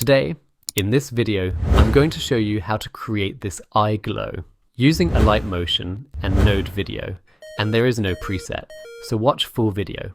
Today, in this video, I'm going to show you how to create this eye glow using Alight motion and Node video, and there is no preset, so watch full video.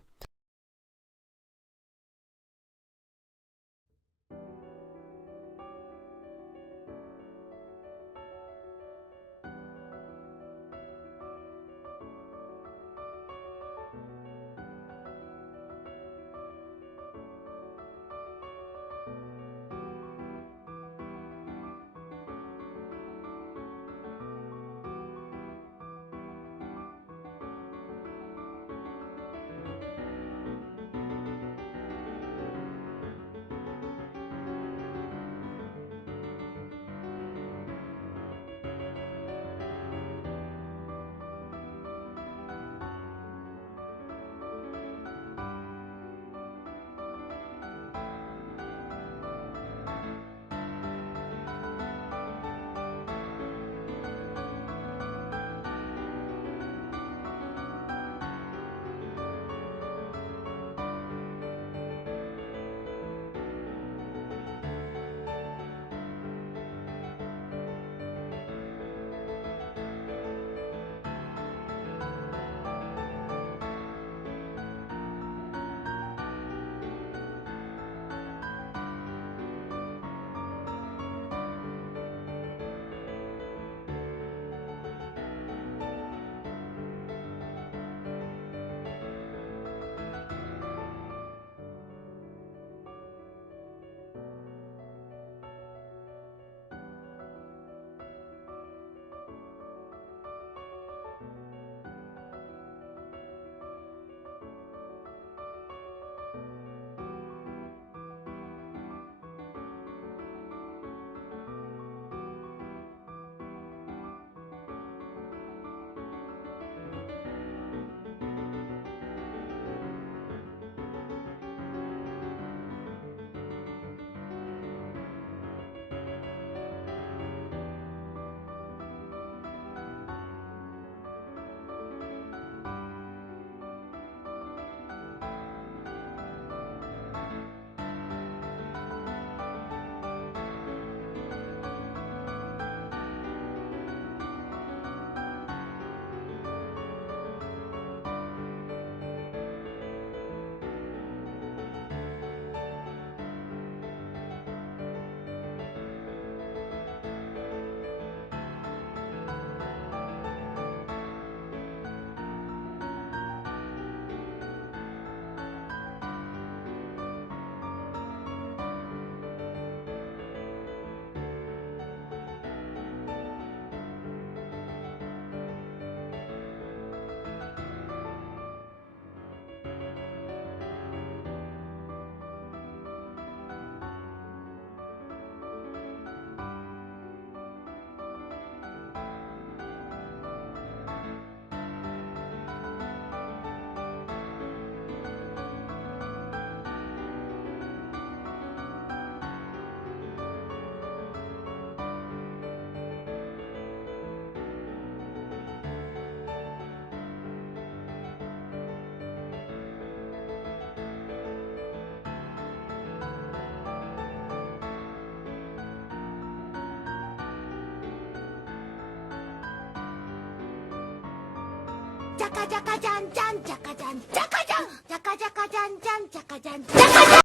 Jaka jaka jan jan jaka jan jaka jan jaka jaka jan jan jaka jan jaka jan